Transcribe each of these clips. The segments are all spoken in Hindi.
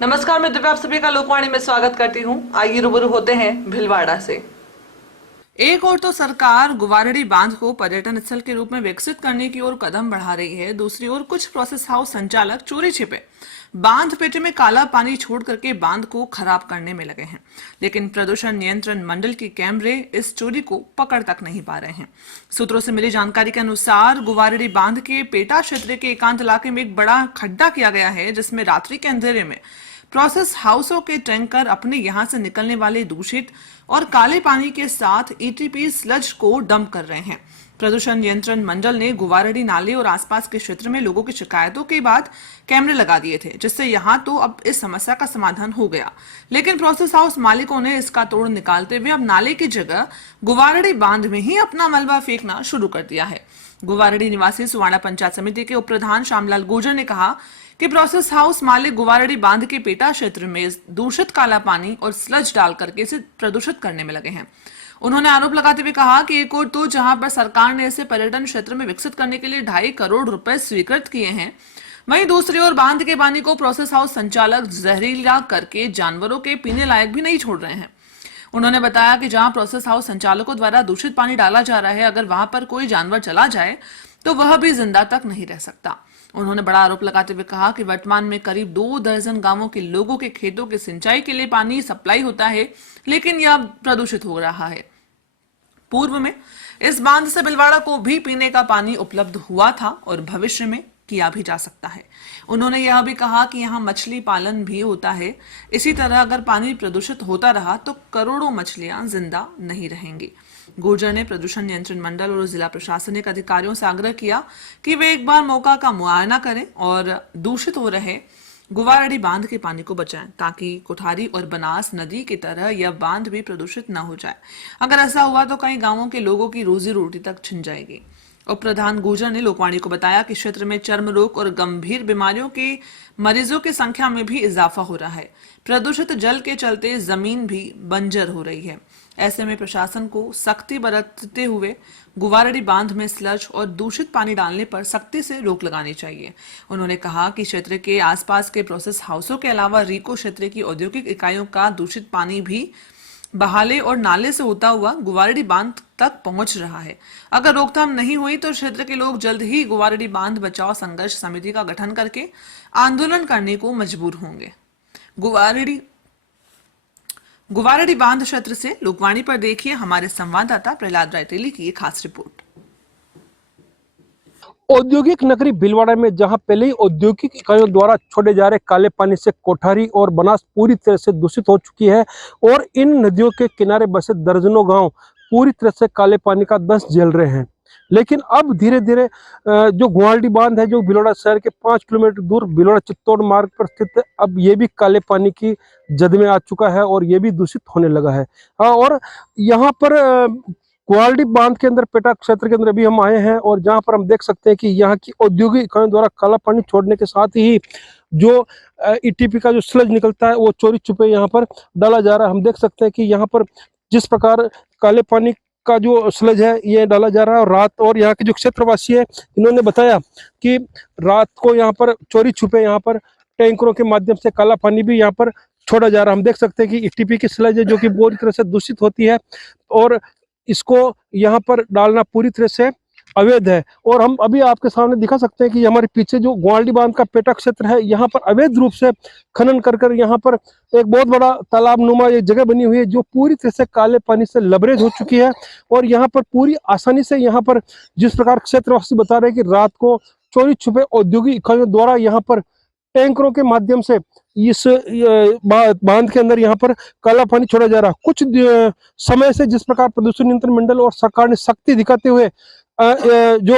नमस्कार, मैं दिव्या आप सभी का लोकवाणी में स्वागत करती हूँ। आइए रूबरू होते हैं भीलवाड़ा से। एक और तो सरकार गुवारडी बांध को पर्यटन स्थल के रूप में विकसित करने की ओर कदम बढ़ा रही है, दूसरी ओर कुछ प्रोसेस हाउस संचालक चोरी छिपे बांध पेटे में काला पानी छोड़ करके बांध को खराब करने में लगे हैं। लेकिन प्रदूषण नियंत्रण मंडल के कैमरे इस चोरी को पकड़ तक नहीं पा रहे हैं। सूत्रों से मिली जानकारी के अनुसार गुवारडी बांध के पेटा क्षेत्र के एकांत इलाके में एक बड़ा खड्डा किया गया है, जिसमें रात्रि के अंधेरे में प्रोसेस हाउसों के टैंकर अपने यहां से निकलने वाले दूषित और काले पानी के साथ ईटीपी स्लज को डंप कर रहे हैं। प्रदूषण नियंत्रण मंडल ने गुवारडी नाले और आसपास के क्षेत्र में लोगों की शिकायतों के बाद कैमरे लगा दिए थे, जिससे यहां तो अब इस समस्या का समाधान हो गया। लेकिन प्रोसेस हाउस मालिकों ने इसका तोड़ निकालते हुए अब नाले की जगह गुवारडी बांध में ही अपना मलबा फेंकना शुरू कर दिया है। गुवारडी निवासी सुवाड़ा पंचायत समिति के उप प्रधान श्यामलाल गुर्जर ने कहा कि प्रोसेस हाउस मालिक गुवारडी बांध के पेटा क्षेत्र में दूषित काला पानी और स्लज डाल करके इसे प्रदूषित करने में लगे हैं। उन्होंने आरोप लगाते हुए कहा कि एक और तो जहां पर सरकार ने इसे पर्यटन क्षेत्र में विकसित करने के लिए 2.5 करोड़ रुपए स्वीकृत किए हैं, वहीं दूसरी ओर बांध के पानी को प्रोसेस हाउस संचालक जहरीला करके जानवरों के पीने लायक भी नहीं छोड़ रहे हैं। उन्होंने बताया कि जहां प्रोसेस हाउस संचालकों द्वारा दूषित पानी डाला जा रहा है, अगर वहां पर कोई जानवर चला जाए तो वह भी जिंदा तक नहीं रह सकता। उन्होंने बड़ा आरोप लगाते हुए कहा कि वर्तमान में करीब 2 दर्जन गांवों के लोगों के खेतों की सिंचाई के लिए पानी सप्लाई होता है, लेकिन यह प्रदूषित हो रहा है। पूर्व में इस बांध से भीलवाड़ा को भी पीने का पानी उपलब्ध हुआ था और भविष्य में किया भी जा सकता है। उन्होंने यह भी कहा कि यहाँ मछली पालन भी होता है। इसी तरह अगर पानी प्रदूषित होता रहा तो करोड़ों मछलियां जिंदा नहीं रहेंगी। गुर्जर ने प्रदूषण नियंत्रण मंडल और जिला प्रशासनिक अधिकारियों से आग्रह किया कि वे एक बार मौका का मुआयना करें और दूषित हो रहे गुवारडी बांध के पानी को बचाएं, ताकि कोठारी और बनास नदी की तरह यह बांध भी प्रदूषित न हो जाए। अगर ऐसा हुआ तो कई गांवों के लोगों की रोजी रोटी तक छिन जाएगी। उप प्रधान गुर्जर ने लोकवाणी को बताया कि क्षेत्र में चर्म रोग और गंभीर बीमारियों के मरीजों की संख्या में भी इजाफा हो रहा है। प्रदूषित जल के चलते जमीन भी बंजर हो रही है। ऐसे में प्रशासन को सख्ती बरतते हुए गुवारडी बांध में स्लज और दूषित पानी डालने पर सख्ती से रोक लगानी चाहिए। उन्होंने कहा कि क्षेत्र के आसपास के प्रोसेस हाउसों के अलावा रीको क्षेत्र की औद्योगिक इकाइयों का दूषित पानी भी बहाले और नाले से होता हुआ गुवारडी बांध तक पहुंच रहा है। अगर रोकथाम नहीं हुई तो क्षेत्र के लोग जल्द ही गुवारडी बांध बचाओ संघर्ष समिति का गठन करके आंदोलन करने को मजबूर होंगे। गुवारडी बांध क्षेत्र से लोकवाणी पर देखिए हमारे संवाददाता प्रहलाद रायतेली की एक खास रिपोर्ट। औद्योगिक नगरी भीलवाड़ा में जहां पहले ही औद्योगिक इकाइयों द्वारा छोड़े जा रहे काले पानी से कोठारी और बनास पूरी तरह से दूषित हो चुकी है और इन नदियों के किनारे बसे दर्जनों गांव पूरी तरह से काले पानी का दंश झेल रहे हैं। लेकिन अब धीरे धीरे जो गुवारडी बांध है, जो भीलवाड़ा शहर के 5 किलोमीटर दूर भीलवाड़ा चित्तौड़ मार्ग पर स्थित है, अब ये भी काले पानी की जद में आ चुका है और ये भी दूषित होने लगा है। और यहाँ पर गुवारडी बांध के अंदर पेटा क्षेत्र के अंदर अभी हम आए हैं और जहां पर हम देख सकते हैं कि यहाँ की औद्योगिक इकाइयों द्वारा काला पानी छोड़ने के साथ ही जो ईटीपी का जो स्लज निकलता है वो चोरी छुपे यहाँ पर डाला जा रहा है। हम देख सकते हैं कि यहाँ पर जिस प्रकार काले पानी का जो स्लज है ये डाला जा रहा है और रात और यहाँ के जो क्षेत्रवासी है इन्होंने बताया कि रात को यहाँ पर चोरी छुपे यहाँ पर टैंकरों के माध्यम से काला पानी भी यहाँ पर छोड़ा जा रहा है। हम देख सकते हैं कि ईटीपी की स्लज है जो कि पूरी तरह से दूषित होती है और इसको यहाँ पर डालना पूरी तरह से अवैध है। और हम अभी आपके सामने दिखा सकते हैं कि हमारे पीछे जो गुवारडी बांध का पेटा क्षेत्र है, यहाँ पर अवैध रूप से खनन कर यहाँ पर एक बहुत बड़ा तालाब नुमा एक जगह बनी हुई है जो पूरी तरह से काले पानी से लबरेज हो चुकी है। और यहाँ पर पूरी आसानी से यहाँ पर जिस प्रकार क्षेत्रवासी बता रहे हैं कि रात को चोरी छुपे औद्योगिक इकाइयों द्वारा यहाँ पर टैंकरों के माध्यम से इस बांध के अंदर यहाँ पर काला पानी छोड़ा जा रहा है। कुछ समय से जिस प्रकार प्रदूषण नियंत्रण मंडल और सरकार ने सख्ती दिखाते हुए जो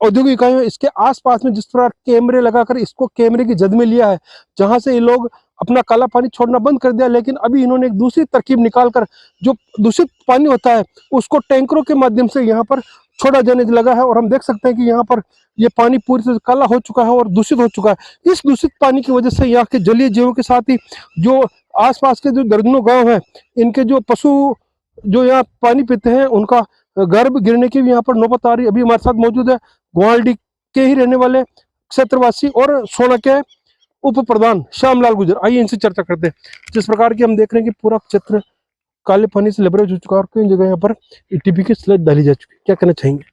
औद्योगिक इकाइयों इसके आसपास में जिस प्रकार कैमरे लगाकर इसको कैमरे की जद में लिया है, जहां से ये लोग अपना काला पानी छोड़ना बंद कर दिया, लेकिन अभी इन्होंने एक दूसरी तरकीब निकालकर जो दूषित पानी होता है उसको टैंकरों के माध्यम से यहाँ पर छोड़ा जाने लगा है। और हम देख सकते हैं कि यहाँ पर ये पानी पूरी तरह से काला हो चुका है और दूषित हो चुका है। इस दूषित पानी की वजह से यहाँ के जलीय जीवों के साथ ही जो आसपास के जो दर्जनों गांव हैं, इनके जो पशु जो यहाँ पानी पीते हैं उनका गर्भ गिरने की भी यहाँ पर नौबत आ रही है। अभी हमारे साथ मौजूद है गुवारडी के ही रहने वाले क्षेत्रवासी और सोना के उप प्रधान श्यामलाल गुर्जर। आइए इनसे चर्चा करते हैं। जिस प्रकार की हम देख रहे हैं कि पूरा क्षेत्र काले पानी से लबरेज हो चुका है और कई जगह यहाँ पर ईटीपी की स्लज डाली जा चुकी है, क्या कहना चाहेंगे?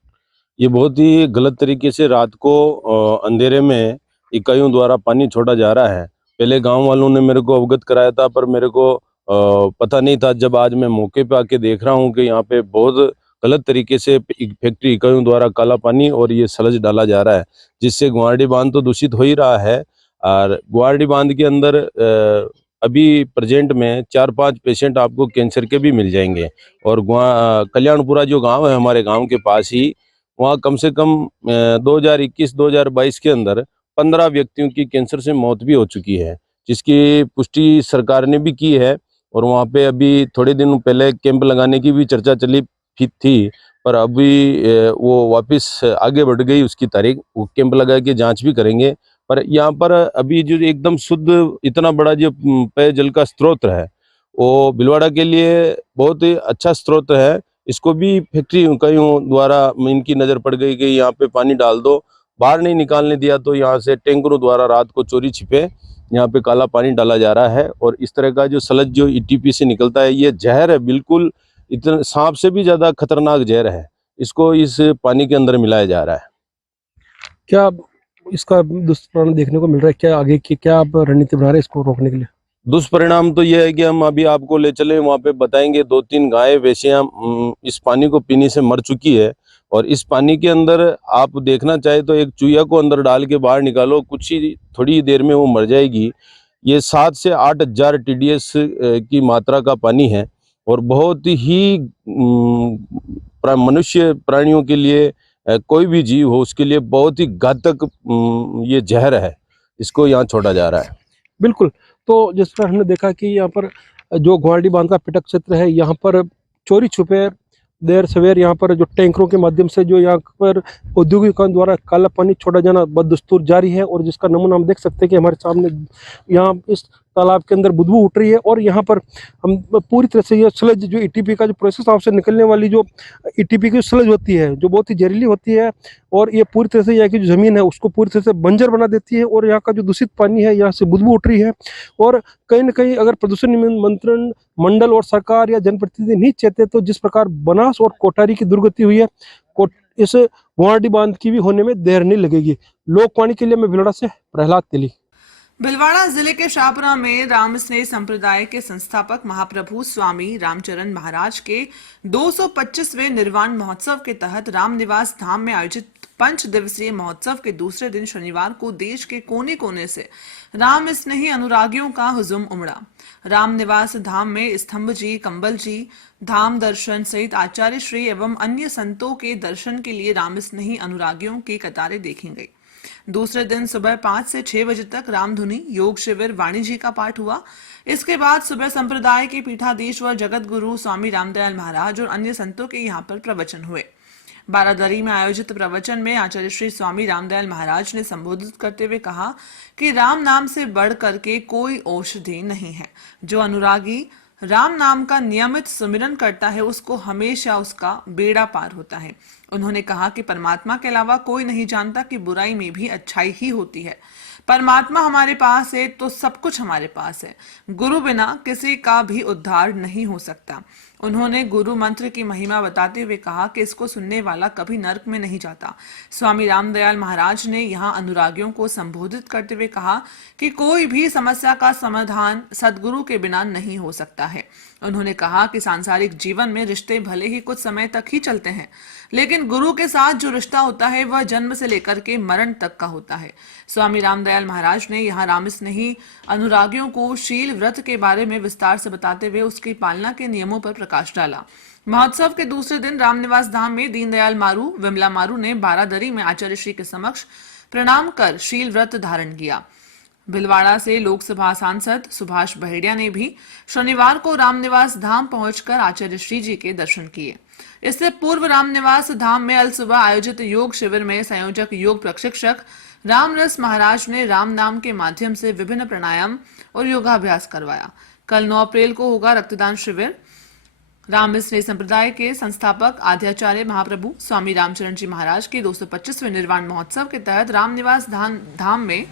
ये बहुत ही गलत तरीके से रात को अंधेरे में इकाइयों द्वारा पानी छोड़ा जा रहा है। पहले गांव वालों ने मेरे को अवगत कराया था, पर मेरे को पता नहीं था। जब आज मैं मौके पे आके देख रहा हूँ कि यहाँ पे बहुत गलत तरीके से फैक्ट्री इकाइयों द्वारा काला पानी और ये सलज डाला जा रहा है, जिससे गुवाहाटी बांध तो दूषित हो ही रहा है। और गुवाहाटी बांध के अंदर अभी प्रेजेंट में 4-5 पेशेंट आपको कैंसर के भी मिल जाएंगे। और कल्याणपुरा जो गाँव है हमारे गाँव के पास ही, वहाँ कम से कम 2021-2022 के अंदर 15 व्यक्तियों की कैंसर से मौत भी हो चुकी है, जिसकी पुष्टि सरकार ने भी की है। और वहाँ पे अभी थोड़े दिन पहले कैंप लगाने की भी चर्चा चली थी, पर अभी वो वापस आगे बढ़ गई उसकी तारीख। वो कैंप लगा के जांच भी करेंगे। पर यहाँ पर अभी जो एकदम शुद्ध इतना बड़ा जो पेयजल का स्रोत है, वो भीलवाड़ा के लिए बहुत ही अच्छा स्रोत है। इसको भी फैक्ट्री इकाइयों द्वारा इनकी नज़र पड़ गई कि यहाँ पे पानी डाल दो, बाहर नहीं निकालने दिया, तो यहाँ से टैंकरों द्वारा रात को चोरी छिपे यहाँ पे काला पानी डाला जा रहा है। और इस तरह का जो सलज जो ईटीपी से निकलता है, ये जहर है, बिल्कुल इतना सांप से भी ज़्यादा खतरनाक जहर है। इसको इस पानी के अंदर मिलाया जा रहा है। क्या इसका दुष्परिणाम देखने को मिल रहा है? क्या आगे की क्या आप रणनीति बना रहे हैं इसको रोकने के लिए? दुष्परिणाम तो यह है कि हम अभी आपको ले चले वहाँ पे बताएंगे, 2-3 गाय वैसे इस पानी को पीने से मर चुकी है। और इस पानी के अंदर आप देखना चाहे तो एक चूहिया को अंदर डाल के बाहर निकालो, कुछ ही थोड़ी देर में वो मर जाएगी। ये 7 से 8 हजार TDS की मात्रा का पानी है और बहुत ही मनुष्य प्राणियों के लिए, कोई भी जीव हो उसके लिए बहुत ही घातक ये जहर है। इसको यहाँ छोड़ा जा रहा है। बिल्कुल। तो जिस तरह हमने देखा कि यहाँ पर जो गुवाहाटी बांध का पिटक क्षेत्र है, यहाँ पर चोरी छुपे देर सवेर यहाँ पर जो टैंकरों के माध्यम से जो यहाँ पर औद्योगिकों द्वारा काला पानी छोड़ा जाना बदस्तूर जारी है। और जिसका नमूना हम देख सकते हैं कि हमारे सामने यहाँ इस तालाब के अंदर बदबू उठ रही है। और यहाँ पर हम पूरी तरह से ये स्लज जो ईटीपी का जो प्रोसेस हाउस से निकलने वाली जो ईटीपी की स्लज होती है, जो बहुत ही जहरीली होती है, और ये पूरी तरह से यहाँ की जो ज़मीन है उसको पूरी तरह से बंजर बना देती है। और यहाँ का जो दूषित पानी है, यहाँ से बदबू उठ रही है। और कहीं ना कहीं अगर प्रदूषण नियंत्रण मंडल और सरकार या जनप्रतिनिधि नहीं चाहते, तो जिस प्रकार बनास और कोठारी की दुर्गति हुई है, इस गुवाहाटी बांध की भी होने में देर नहीं लगेगी। लोकवाणी के लिए मैं भीलवाड़ा से प्रहलाद तेली। भिलवाड़ा जिले के शाहपुरा में रामस्नेह संप्रदाय के संस्थापक महाप्रभु स्वामी रामचरण महाराज के 225वें निर्वाण महोत्सव के तहत रामनिवास धाम में आयोजित 5 दिवसीय महोत्सव के दूसरे दिन शनिवार को देश के कोने कोने से राम स्नेही अनुरागियों का हुजूम उमड़ा। रामनिवास धाम में स्तंभ जी, कंबल जी, धाम दर्शन सहित आचार्य श्री एवं अन्य संतों के दर्शन के लिए राम स्नेही अनुरागियों की कतारें देखी गई। दूसरे दिन सुबह 5 से 6 बजे तक रामधुनी, योग शिविर, वाणी जी का पाठ हुआ। इसके बाद सुबह संप्रदाय के पीठाधीश्वर जगत गुरु स्वामी रामदयाल महाराज और अन्य संतों के यहाँ पर प्रवचन हुए। बारादरी में आयोजित प्रवचन में आचार्य श्री स्वामी रामदयाल महाराज ने संबोधित करते हुए कहा कि राम नाम से बढ़ करके कोई औषधि नहीं है। जो अनुरागी राम नाम का नियमित सुमिरन करता है, उसको हमेशा उसका बेड़ा पार होता है। उन्होंने कहा कि परमात्मा के अलावा कोई नहीं जानता कि बुराई में भी अच्छाई ही होती है। परमात्मा हमारे पास है तो सब कुछ हमारे पास है। गुरु बिना किसी का भी उद्धार नहीं हो सकता। उन्होंने गुरु मंत्र की महिमा बताते हुए कहा कि इसको सुनने वाला कभी नरक में नहीं जाता। स्वामी रामदयाल महाराज ने यहाँ अनुरागियों को संबोधित करते हुए कहा कि कोई भी समस्या का समाधान सदगुरु के बिना नहीं हो सकता है। उन्होंने कहा कि सांसारिक जीवन में रिश्ते भले ही कुछ समय तक ही चलते हैं, लेकिन गुरु के साथ जो रिश्ता होता है वह जन्म से लेकर के मरण तक का होता है। स्वामी रामदयाल महाराज ने यहाँ रामस्नेही अनुरागियों को शील व्रत के बारे में विस्तार से बताते हुए उसकी पालना के नियमों पर प्रकाश डाला। महोत्सव के दूसरे दिन रामनिवास धाम में दीनदयाल मारू, विमला मारू ने बारादरी में आचार्य श्री के समक्ष प्रणाम कर शील व्रत धारण किया। भिलवाड़ा से लोकसभा सांसद सुभाष बहेड़िया ने भी शनिवार को रामनिवास धाम पहुंचकर आचार्य श्री जी के दर्शन किए। इससे पूर्व रामनिवास धाम में अल सुबह आयोजित योग शिविर में संयोजक योग प्रशिक्षक रामरस महाराज ने राम नाम के माध्यम से विभिन्न प्राणायाम और योगाभ्यास करवाया। कल 9 अप्रैल को होगा रक्तदान शिविर। रामस्नेह संप्रदाय के संस्थापक आद्याचार्य महाप्रभु स्वामी रामचरण जी महाराज के 225वें निर्वाण महोत्सव के तहत रामनिवास धाम में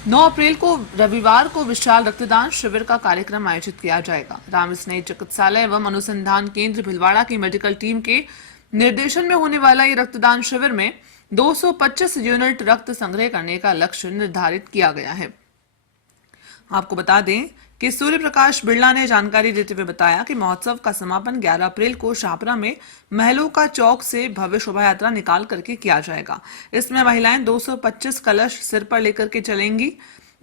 9 अप्रैल को रविवार को विशाल रक्तदान शिविर का कार्यक्रम आयोजित किया जाएगा। राम स्नेह चिकित्सालय एवं अनुसंधान केंद्र भिलवाड़ा की मेडिकल टीम के निर्देशन में होने वाला ये रक्तदान शिविर में 225 यूनिट रक्त संग्रह करने का लक्ष्य निर्धारित किया गया है। आपको बता दें कि सूर्य प्रकाश बिड़ला ने जानकारी देते हुए बताया कि महोत्सव का समापन 11 अप्रैल को शाहपुरा में महलों का चौक से भव्य शोभा यात्रा निकाल करके किया जाएगा। इसमें महिलाएं 225 कलश सिर पर लेकर के चलेंगी।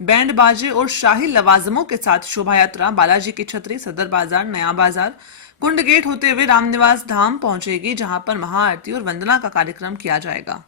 बैंड बाजे और शाही लवाजमों के साथ शोभा यात्रा बालाजी की छतरी, सदर बाजार, नया बाजार, कुंड गेट होते हुए रामनिवास धाम पहुंचेगी, जहां पर महाआरती और वंदना का कार्यक्रम किया जाएगा।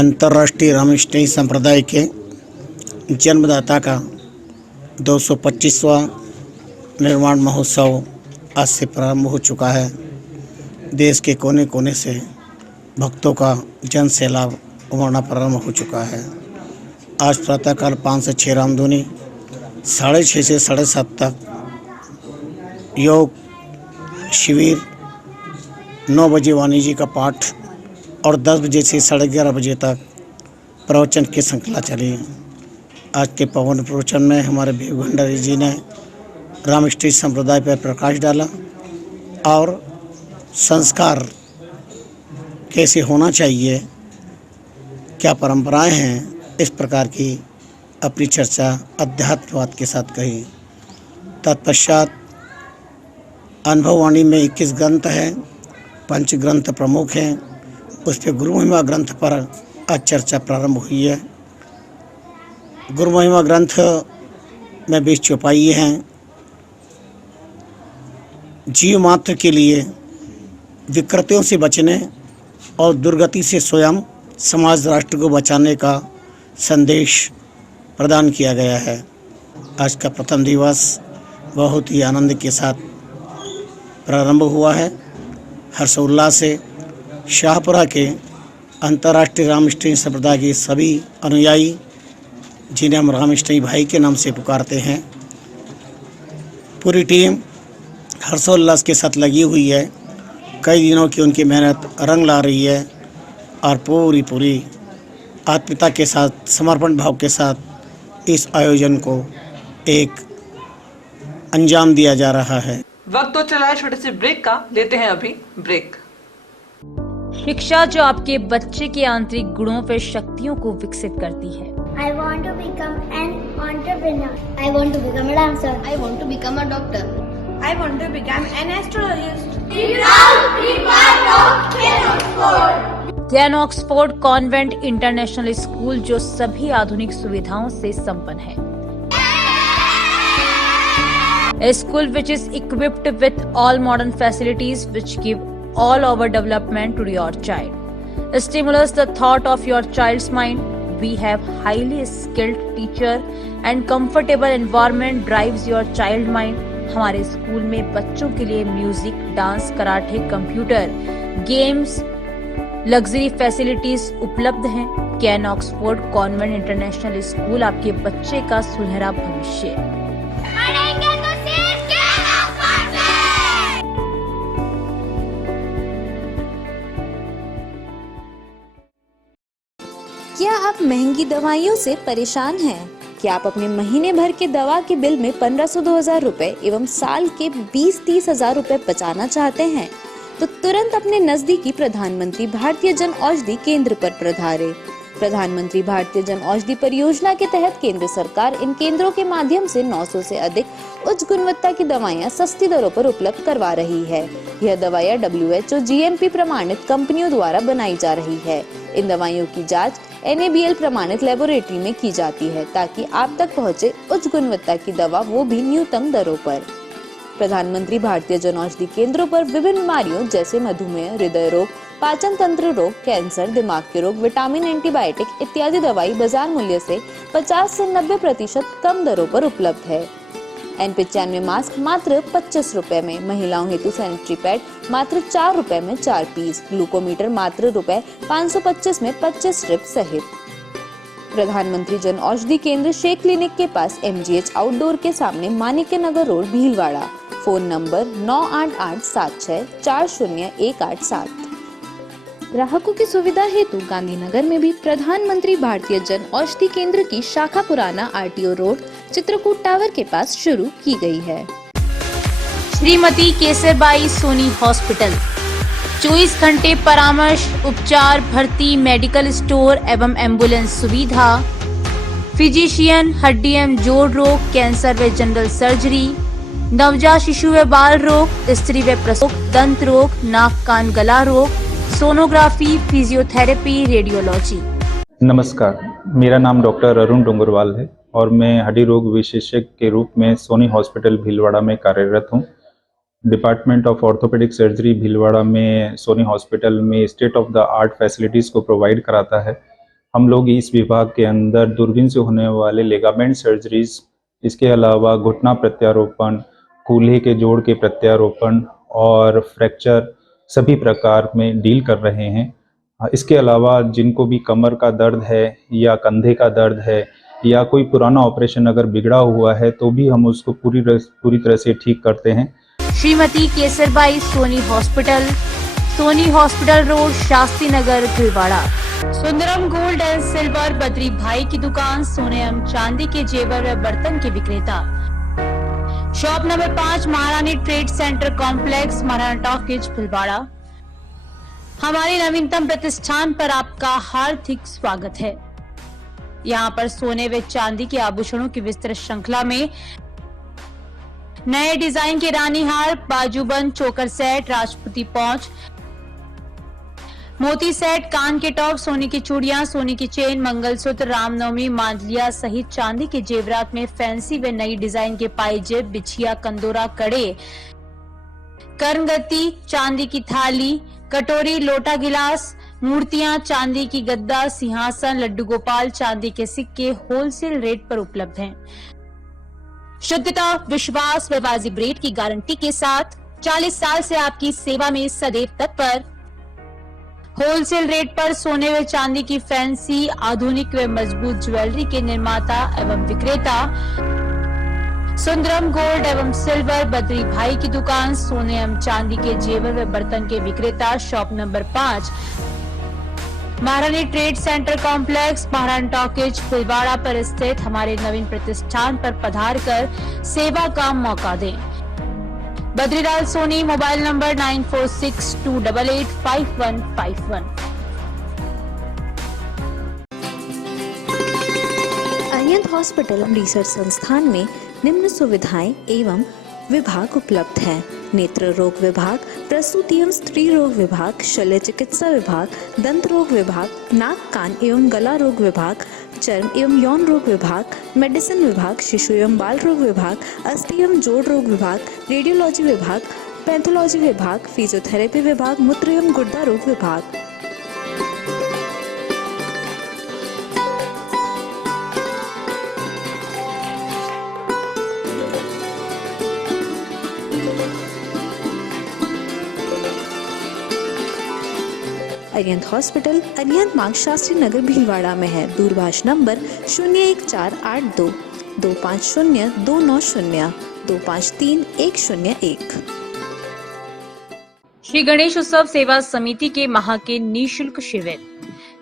अंतर्राष्ट्रीय रामस्नेही संप्रदाय के जन्मदाता का 225वां निर्माण महोत्सव आज से प्रारंभ हो चुका है। देश के कोने कोने से भक्तों का जन सैलाब उमड़ना प्रारंभ हो चुका है। आज प्रातःकाल 5 से 6 रामधुनी, 6:30 से 7:30 तक योग शिविर, 9 बजे वाणी जी का पाठ और 10 बजे से 11:30 बजे तक प्रवचन की श्रृंखला चली। आज के पवन प्रवचन में हमारे भिखु भंडारी जी ने रामस्नेही संप्रदाय पर प्रकाश डाला और संस्कार कैसे होना चाहिए, क्या परंपराएं हैं, इस प्रकार की अपनी चर्चा अध्यात्मवाद के साथ कही। तत्पश्चात अनुभववाणी में 21 ग्रंथ हैं, 5 ग्रंथ प्रमुख हैं। उस पर गुरु महिमा ग्रंथ पर आज चर्चा प्रारंभ हुई है। गुरु महिमा ग्रंथ में 20 चौपाई हैं। जीव मात्र के लिए विकृतियों से बचने और दुर्गति से स्वयं समाज राष्ट्र को बचाने का संदेश प्रदान किया गया है। आज का प्रथम दिवस बहुत ही आनंद के साथ प्रारंभ हुआ है। हर्षोल्लास से शाहपुरा के अंतर्राष्ट्रीय रामस्नेही संप्रदाय के सभी अनुयायी, जिन्हें हम रामस्नेही भाई के नाम से पुकारते हैं, पूरी टीम हर्षोल्लास के साथ लगी हुई है। कई दिनों की उनकी मेहनत रंग ला रही है और पूरी आत्मीयता के साथ, समर्पण भाव के साथ इस आयोजन को एक अंजाम दिया जा रहा है। वक्त तो चला है छोटे से ब्रेक का, लेते हैं अभी ब्रेक। शिक्षा जो आपके बच्चे के आंतरिक गुणों व शक्तियों को विकसित करती है। I want to become an entrepreneur. I want to become a dancer. I want to become a doctor. I want to become an astrologist. Can Oxford convent international school जो सभी आधुनिक सुविधाओं से संपन्न है। A school which is equipped with all modern facilities which give all over development to your child. Stimulus the thought of your child's mind. We have highly skilled teacher and comfortable environment drives your child mind. हमारे स्कूल में बच्चों के लिए music, dance, karate, computer, games, luxury facilities उपलब्ध हैं। Can Oxford convent international school आपके बच्चे का सुनहरा भविष्य। क्या आप महंगी दवाइयों से परेशान हैं? क्या आप अपने महीने भर के दवा के बिल में 1500-2000 रुपए एवं साल के 20-30 हजार रुपए बचाना चाहते हैं? तो तुरंत अपने नजदीकी प्रधानमंत्री भारतीय जन औषधि केंद्र पर पधारें। प्रधानमंत्री भारतीय जन औषधि परियोजना के तहत केंद्र सरकार इन केंद्रों के माध्यम से 900 से अधिक उच्च गुणवत्ता की दवाइयां सस्ती दरों पर उपलब्ध करवा रही है। यह दवाइयां WHO GMP प्रमाणित कंपनियों द्वारा बनाई जा रही है। इन दवाइयों की जांच NABL प्रमाणित लेबोरेटरी में की जाती है ताकि आप तक पहुंचे उच्च गुणवत्ता की दवा, वो भी न्यूनतम दरों पर। प्रधानमंत्री भारतीय जन औषधि केंद्रों पर विभिन्न बीमारियों जैसे मधुमेह, हृदय रोग, पाचन तंत्र रोग, कैंसर, दिमाग के रोग, विटामिन, एंटीबायोटिक इत्यादि दवाई बाजार मूल्य से 50 से 90% कम दरों पर उपलब्ध है। N95 मास्क मात्र 25 रुपए में, महिलाओं हेतु सैनिटरी पैड मात्र 4 रुपए में 4 पीस, ग्लूकोमीटर मात्र ₹525 में 25 स्ट्रिप सहित। प्रधानमंत्री जन औषधि केंद्र शेख क्लिनिक के पास MGH आउटडोर के सामने Manikya Nagar road, Bhilwara. Phone number 9887640187। ग्राहकों की सुविधा हेतु गांधीनगर में भी प्रधानमंत्री भारतीय जन औषधि केंद्र की शाखा पुराना RTO रोड, चित्रकूट टावर के पास शुरू की गई है। श्रीमती केसरबाई सोनी हॉस्पिटल 24 घंटे परामर्श, उपचार, भर्ती, मेडिकल स्टोर एवं एम्बुलेंस सुविधा, फिजिशियन, हड्डी एवं जोड़ रोग, कैंसर व जनरल सर्जरी, नवजात शिशु व बाल रोग, स्त्री व प्रसूति, दंत रोग, नाक कान गला रोग, सोनोग्राफी, फिजियोथेरेपी, रेडियोलॉजी। नमस्कार, मेरा नाम डॉक्टर अरुण डोंगरवाल है और मैं हड्डी रोग विशेषज्ञ के रूप में सोनी हॉस्पिटल भीलवाड़ा में कार्यरत हूँ। Department of orthopaedic surgery Bhilwara में सोनी हॉस्पिटल में state of the art facilities को प्रोवाइड कराता है। हम लोग इस विभाग के अंदर दूरबीन से होने वाले लिगामेंट सर्जरीज, इसके अलावा घुटना प्रत्यारोपण, कूल्हे के जोड़ के प्रत्यारोपण और फ्रैक्चर सभी प्रकार में डील कर रहे हैं। इसके अलावा जिनको भी कमर का दर्द है या कंधे का दर्द है या कोई पुराना ऑपरेशन अगर बिगड़ा हुआ है तो भी हम उसको पूरी तरह से ठीक करते हैं। Shrimati Kesarbai Soni hospital road, Shastri Nagar, Bhilwara. Sundaram gold and silver Badri भाई की दुकान, सोने एवं चांदी के जेवर व बर्तन के विक्रेता। शॉप नंबर 5, महारानी trade centre complex, Maharana talkies, Bhilwara. हमारी नवीनतम प्रतिष्ठान पर आपका हार्दिक स्वागत है। यहाँ पर सोने व चांदी के आभूषणों की विस्तृत श्रृंखला में नए डिजाइन के रानी हार, बाजूबंद, चोकर सेट, राजपूती पौंच, मोती सेट, कान के टॉप, सोने की चूड़ियां, सोने की चेन, मंगलसूत्र, रामनवमी, मांडलिया सहित चांदी के जेवरात में फैंसी व नई डिजाइन के पाइजेब, बिछिया, कंदोरा, कड़े, कर्णगति, चांदी की थाली, कटोरी, लोटा, गिलास, मूर्तियां, चांदी की गद्दा, सिंहासन, लड्डू गोपाल, चांदी के सिक्के होलसेल रेट पर उपलब्ध हैं। शुद्धता, विश्वास व वाजिब रेट की गारंटी के साथ 40 साल से आपकी सेवा में सदैव तत्पर। होलसेल रेट पर सोने व चांदी की फैंसी, आधुनिक व मजबूत ज्वेलरी के निर्माता एवं विक्रेता। सुंदरम गोल्ड एवं सिल्वर बद्री भाई की दुकान, सोने एवं चांदी के जेवर व बर्तन के विक्रेता। शॉप नंबर 5, महारानी trade centre complex, Maharana talkies, Bhilwara पर स्थित हमारे नवीन प्रतिष्ठान पर पधार कर सेवा का मौका दें। Badrilal Soni, mobile number 9462885151। Arihant hospital research संस्थान में निम्न सुविधाएं एवं विभाग उपलब्ध हैं: नेत्र रोग विभाग, प्रसूति एवं स्त्री रोग विभाग, शल्य चिकित्सा विभाग, दंत रोग विभाग, नाक कान एवं गला रोग विभाग, चर्म एवं यौन रोग विभाग, मेडिसिन विभाग, शिशु एवं बाल रोग विभाग, अस्थि एवं जोड़ रोग विभाग, रेडियोलॉजी विभाग, पैथोलॉजी विभाग, फिजियोथेरेपी विभाग, मूत्र एवं गुर्दा रोग विभाग। अरिहंत हॉस्पिटल अरिहंत मार्ग, शास्त्री नगर, भीलवाड़ा में है। दूरभाष नंबर 01482 250 290 253 101। श्री गणेश उत्सव सेवा समिति के माह के निःशुल्क शिविर,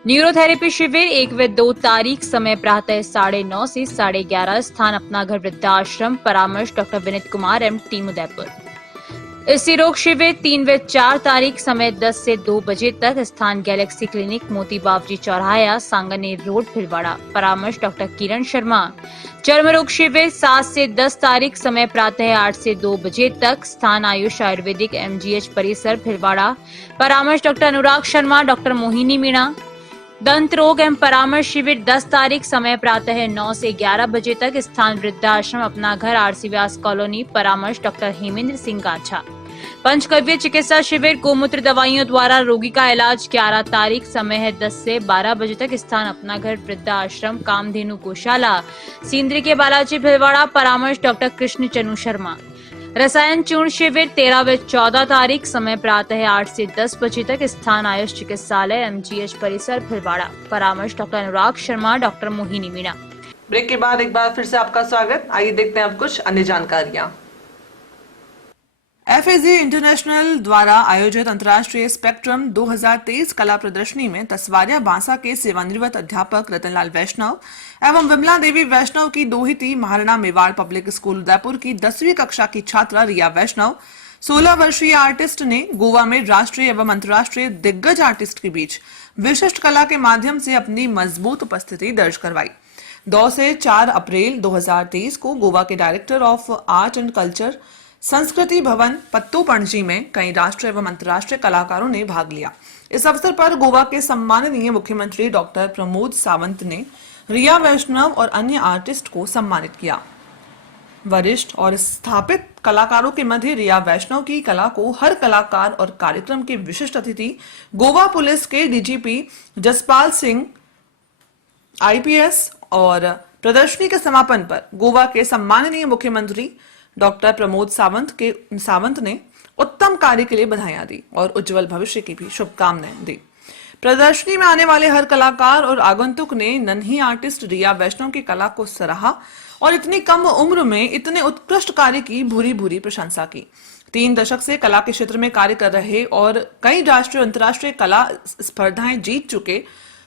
न्यूरोथेरेपी शिविर 1 व 2 तारीख, समय प्रातः 9:30 से 11:30, स्थान अपना घर वृद्धाश्रम, परामर्श doctor Vineet Kumar M team Udaipur. इसी रोग शिविर 3 व 4 तारीख समय 10 से 2 बजे तक स्थान गैलेक्सी क्लिनिक मोती बावरी चौराहा सांगनेर रोड भिलवाड़ा। परामर्श डॉक्टर किरण शर्मा। चर्म रोग शिविर 7 से 10 तारीख समय प्रातः 8 से 2 बजे तक स्थान आयुष आयुर्वेदिक MGH परिसर भिलवाड़ा। परामर्श डॉक्टर अनुराग शर्मा डॉक्टर मोहिनी मीणा। दंत रोग एवं परामर्श शिविर 10 तारीख समय प्रातः 9 से 11 बजे तक स्थान वृद्धाश्रम अपना घर RC व्यास कॉलोनी। परामर्श डॉक्टर हेमेंद्र सिंह गांछा। पंचकव्य चिकित्सा शिविर गोमूत्र दवाइयों द्वारा रोगी का इलाज 11 तारीख समय है 10 से 12 बजे तक स्थान अपना घर वृद्धाश्रम कामधेनु गौशाला सिंदरी के बालाजी भिलवाड़ा। परामर्श डॉक्टर कृष्ण चनु शर्मा। रसायन चूर्ण शिविर 13 व 14 तारीख समय प्रातः 8 से 10 बजे तक स्थान आयुष चिकित्सालय MGH परिसर भिलवाड़ा। परामर्श doctor Anurag Sharma doctor Mohini Meena. Break के बाद एक बार फिर से आपका स्वागत। आइए देखते हैं अब कुछ अन्य जानकारियां। FAZ इंटरनेशनल द्वारा आयोजित अंतर्राष्ट्रीय स्पेक्ट्रम 2023 कला प्रदर्शनी में तसवारिया बांसा के सेवानिवृत्त अध्यापक रतनलाल वैष्णव एवं विमला देवी वैष्णव की दोहिती महाराणा मेवाड़ पब्लिक स्कूल उदयपुर की 10वीं कक्षा की छात्रा रिया वैष्णव 16 वर्षीय आर्टिस्ट ने गोवा में राष्ट्रीय एवं अंतर्राष्ट्रीय दिग्गज आर्टिस्ट के बीच विशिष्ट कला के माध्यम से अपनी मजबूत उपस्थिति दर्ज करवाई। 2 से 4 अप्रैल 2023 को गोवा के director of art and culture संस्कृति भवन पत्तू पणजी में कई राष्ट्रीय एवं अंतर्राष्ट्रीय कलाकारों ने भाग लिया। इस अवसर पर गोवा के सम्माननीय मुख्यमंत्री डॉक्टर प्रमोद सावंत ने रिया वैष्णव और अन्य आर्टिस्ट को सम्मानित किया। वरिष्ठ और स्थापित कलाकारों के मध्य रिया वैष्णव की कला को हर कलाकार और कार्यक्रम के विशिष्ट अतिथि गोवा पुलिस के DGP जसपाल सिंह IPS और प्रदर्शनी के समापन पर गोवा के सम्माननीय मुख्यमंत्री डॉक्टर प्रमोद सावंत ने उत्तम कार्य के लिए बधाइयां दी और उज्जवल भविष्य की भी शुभकामनाएं दी। प्रदर्शनी में आने वाले हर कलाकार और आगंतुक ने नन्ही आर्टिस्ट रिया वैष्णव की कला को सराहा और इतनी कम उम्र में इतने उत्कृष्ट कार्य की भूरी भूरी प्रशंसा की। 3 दशक से कला के क्षेत्र में कार्य कर रहे और कई राष्ट्रीय और अंतर्राष्ट्रीय कला स्पर्धाएं जीत चुके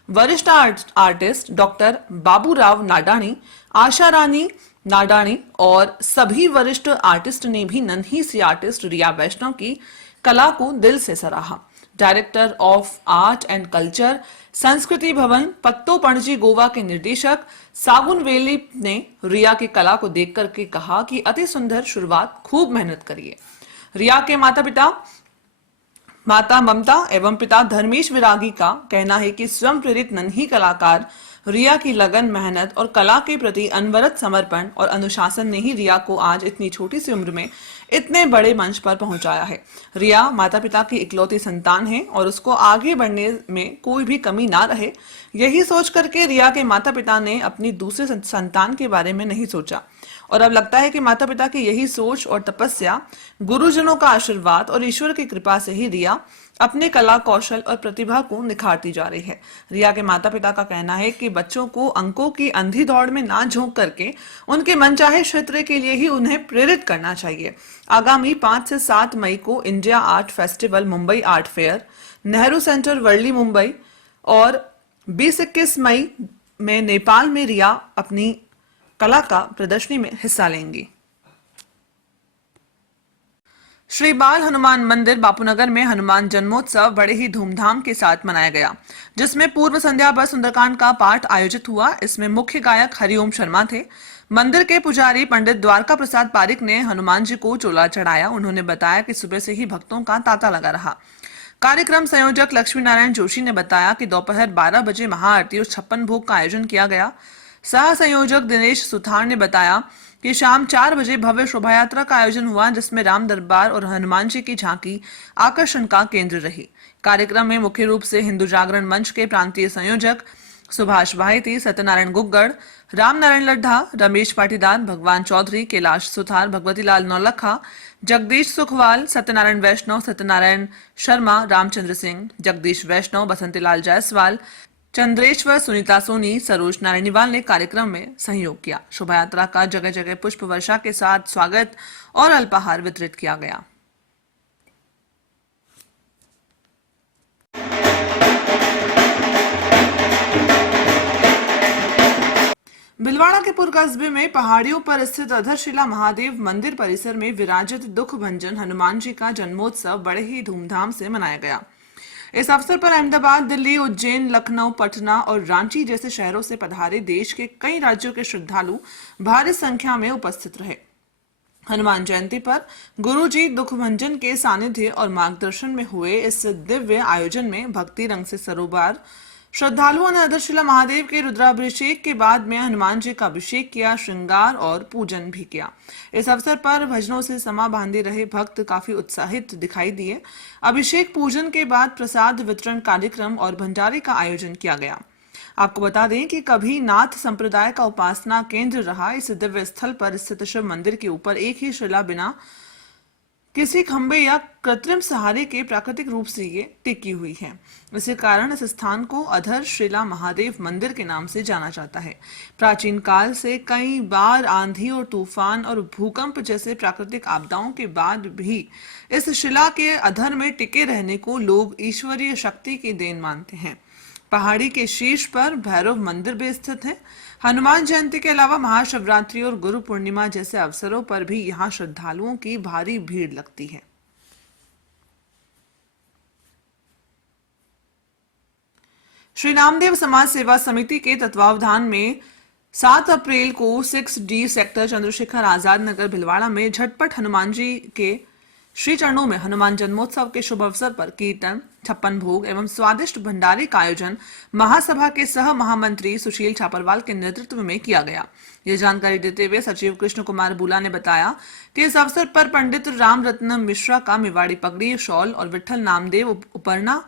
वरिष्ठ आर्टिस्ट डॉक्टर बाबूराव नाडानी, आशा रानी नाडानी और सभी वरिष्ठ आर्टिस्ट ने भी नन्ही सी आर्टिस्ट रिया वैष्णव की कला को दिल से सराहा। Director of art and culture संस्कृति भवन पत्तो पणजी गोवा के निर्देशक सागुन वेली ने रिया की कला को देख करके कहा कि अति सुंदर शुरुआत, खूब मेहनत करिए। रिया के माता ममता एवं पिता धर्मेश विरागी का कहना है कि स्वयं प्रेरित नन्ही कलाकार रिया की लगन, मेहनत और कला के प्रति अनवरत समर्पण और अनुशासन ने ही रिया को आज इतनी छोटी सी उम्र में इतने बड़े मंच पर पहुंचाया है। रिया माता पिता की इकलौती संतान है और उसको आगे बढ़ने में कोई भी कमी ना रहे, यही सोच करके रिया के माता पिता ने अपनी दूसरे संतान के बारे में नहीं सोचा और अब लगता है कि माता पिता की यही सोच और तपस्या, गुरुजनों का आशीर्वाद और ईश्वर की कृपा से ही रिया अपने कला, कौशल और प्रतिभा को निखारती जा रही है। रिया के माता पिता का कहना है कि बच्चों को अंकों की अंधी दौड़ में ना झोंक करके उनके मनचाहे क्षेत्र के लिए ही उन्हें प्रेरित करना चाहिए। आगामी 5 से 7 मई को India art festival Mumbai art fair, Nehru centre Worli Mumbai और 20-21 मई में नेपाल में रिया अपनी कला का प्रदर्शनी में हिस्सा लेंगी। श्री बाल हनुमान मंदिर बापूनगर में हनुमान जन्मोत्सव बड़े ही धूमधाम के साथ मनाया गया, जिसमें पूर्व संध्या पर सुंदरकांड का पाठ आयोजित हुआ। इसमें मुख्य गायक हरिओम शर्मा थे। मंदिर के पुजारी पंडित द्वारका प्रसाद पारिक ने हनुमान जी को चोला चढ़ाया। उन्होंने बताया कि सुबह से ही भक्तों का तांता लगा रहा। कार्यक्रम संयोजक लक्ष्मी नारायण जोशी ने बताया कि दोपहर 12 बजे महाआरती और 56 भोग का आयोजन किया गया। सह संयोजक दिनेश सुथार ने बताया कि शाम 4 बजे भव्य शोभा यात्रा का आयोजन हुआ, जिसमें राम दरबार और हनुमान जी की झांकी आकर्षण का केंद्र रही। कार्यक्रम में मुख्य रूप से हिंदू जागरण मंच के प्रांतीय संयोजक सुभाष भाईती, सत्यनारायण गुग्गड़, राम नारायण लड्ढा, रमेश पाटीदार, भगवान चौधरी, कैलाश सुथार, भगवती लाल नौलखा, जगदीश सुखवाल, सत्यनारायण वैष्णव, सत्यनारायण शर्मा, रामचंद्र सिंह, जगदीश वैष्णव, बसंतीलाल जायसवाल, चंद्रेश्वर, सुनीता सोनी, सरोज नारायणीवाल ने कार्यक्रम में सहयोग किया। शोभा यात्रा का जगह जगह पुष्प वर्षा के साथ स्वागत और अल्पाहार वितरित किया गया। भिलवाड़ा भिलवाड़ा के पुर कस्बे में पहाड़ियों पर स्थित अधरशिला महादेव मंदिर परिसर में विराजित दुख भंजन हनुमान जी का जन्मोत्सव बड़े ही धूमधाम से मनाया गया। इस अवसर पर अहमदाबाद, दिल्ली, उज्जैन, लखनऊ, पटना और रांची जैसे शहरों से पधारे देश के कई राज्यों के श्रद्धालु भारी संख्या में उपस्थित रहे। हनुमान जयंती पर गुरुजी दुखभंजन के सानिध्य और मार्गदर्शन में हुए इस दिव्य आयोजन में भक्ति रंग से सरोबार श्रद्धालुओं ने अधरशिला महादेव के रुद्राभिषेक के बाद में हनुमान जी का अभिषेक किया, श्रृंगार और पूजन भी किया। इस अवसर पर भजनों से समा बांधे रहे भक्त काफी उत्साहित दिखाई दिए। अभिषेक पूजन के बाद प्रसाद वितरण कार्यक्रम और भंडारे का आयोजन किया गया। आपको बता दें कि कभी नाथ संप्रदाय का उपासना केंद्र रहा इस दिव्य स्थल पर स्थित शिव मंदिर के ऊपर एक ही शिला बिना किसी खंबे या कृत्रिम सहारे के प्राकृतिक रूप से ये टिकी हुई है। इसी कारण इस स्थान को अधरशिला महादेव मंदिर के नाम से जाना जाता है। प्राचीन काल से कई बार आंधी और तूफान और भूकंप जैसे प्राकृतिक आपदाओं के बाद भी इस शिला के अधर में टिके रहने को लोग ईश्वरीय शक्ति की देन मानते हैं। पहाड़ी के शीर्ष पर भैरव मंदिर भी स्थित है। हनुमान जयंती के अलावा महाशिवरात्रि और गुरु पूर्णिमा जैसे अवसरों पर भी यहाँ श्रद्धालुओं की भारी भीड़ लगती है। श्री नामदेव समाज सेवा समिति के तत्वावधान में 7 अप्रैल को 6D सेक्टर चंद्रशेखर आजाद नगर भिलवाड़ा में झटपट हनुमान जी के श्री चरणों में हनुमान जन्मोत्सव के शुभ अवसर पर कीर्तन, 56 भोग एवं स्वादिष्ट भंडारे का आयोजन महासभा के सह महामंत्री सुशील छापरवाल के नेतृत्व में किया गया। यह जानकारी देते हुए सचिव कृष्ण कुमार बुला ने बताया कि इस अवसर पर पंडित राम रत्नम मिश्रा का मेवाड़ी पगड़ी, शॉल और विठल नामदेव उपरना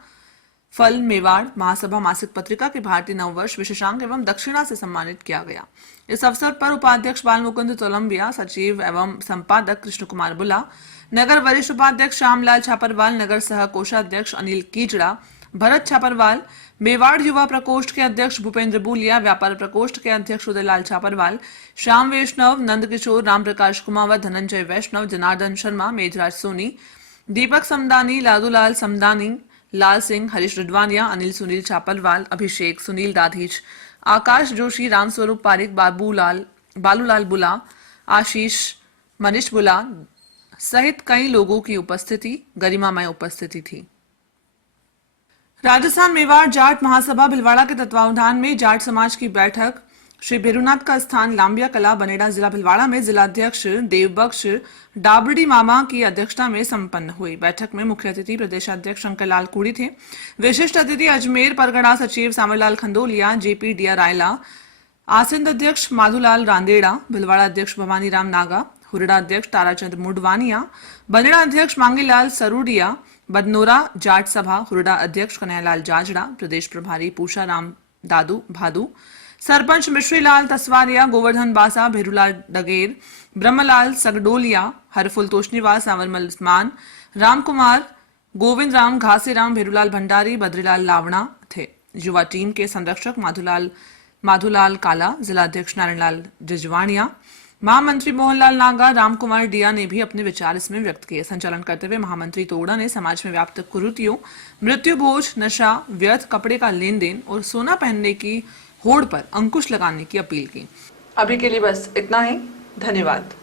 फल मेवाड़ महासभा मासिक पत्रिका के भारतीय नववर्ष विशेषांक एवं दक्षिणा से सम्मानित किया गया। इस अवसर पर उपाध्यक्ष बाल मुकुंद तोलंबिया, सचिव एवं संपादक कृष्ण कुमार बुला, नगर वरिष्ठ उपाध्यक्ष श्यामलाल छापरवाल, नगर सह कोषाध्यक्ष अनिल कीचड़ा, भरत छापरवाल, मेवाड़ युवा प्रकोष्ठ के अध्यक्ष भूपेंद्र बूलिया, व्यापार प्रकोष्ठ के अध्यक्ष उदयलाल छापरवाल, श्याम वैष्णव, नंद किशोर, राम प्रकाश कुमावत, धनंजय वैष्णव, जनार्दन शर्मा, मेघराज सोनी, दीपक समदानी, लादूलाल समदानी, लाल सिंह, हरीश रिडवानिया, अनिल सुनील छापरवाल, अभिषेक, सुनील दाधीच, आकाश जोशी, रामस्वरूप पारिक, बालूलाल बुला, आशीष, मनीष बुला सहित कई लोगों की उपस्थिति गरिमामय उपस्थिति थी। राजस्थान मेवाड़ जाट महासभा भिलवाड़ा के तत्वावधान में जाट समाज की बैठक श्री भेरुनाथ का स्थान लांबिया कला, बनेड़ा, जिला भिलवाड़ा में जिलाध्यक्ष देवबख्श डाबड़ी मामा की अध्यक्षता में संपन्न हुई। बैठक में मुख्य अतिथि प्रदेशाध्यक्ष शंकरलाल कुड़ी थे। विशिष्ट अतिथि अजमेर परगना सचिव सामरलाल खंडोलिया, जेपी डिया रायला, आसिंद अध्यक्ष माधुलाल रांदेड़ा, भिलवाड़ा अध्यक्ष भवानी राम नागा, हुरडा अध्यक्ष ताराचंद मुडवानिया, बनेड़ा अध्यक्ष मांगीलाल सरूडिया, बदनोरा जाट सभा हुरडा अध्यक्ष कन्हैयालाल जाजड़ा, प्रदेश प्रभारी पूषा राम दादू भादू, सरपंच मिश्रीलाल तसवारिया, गोवर्धन बासा, भेरूलाल डगेर, ब्रह्मलाल सगडोलिया, हरफुल तोशनीवाल, सांवरमल मान, राम कुमार, गोविंद राम, घासीराम, भेरूलाल भंडारी, बद्रीलाल लावणा थे। युवा टीम के संरक्षक माधुलाल काला, जिलाध्यक्ष नारायणलाल जिजवाणिया, महामंत्री मोहनलाल नागा, रामकुमार डिया ने भी अपने विचार इसमें व्यक्त किए। संचालन करते हुए महामंत्री तोड़ा ने समाज में व्याप्त कुरीतियों, मृत्यु भोज, नशा, व्यर्थ कपड़े का लेन देन और सोना पहनने की होड़ पर अंकुश लगाने की अपील की। अभी के लिए बस इतना ही। धन्यवाद।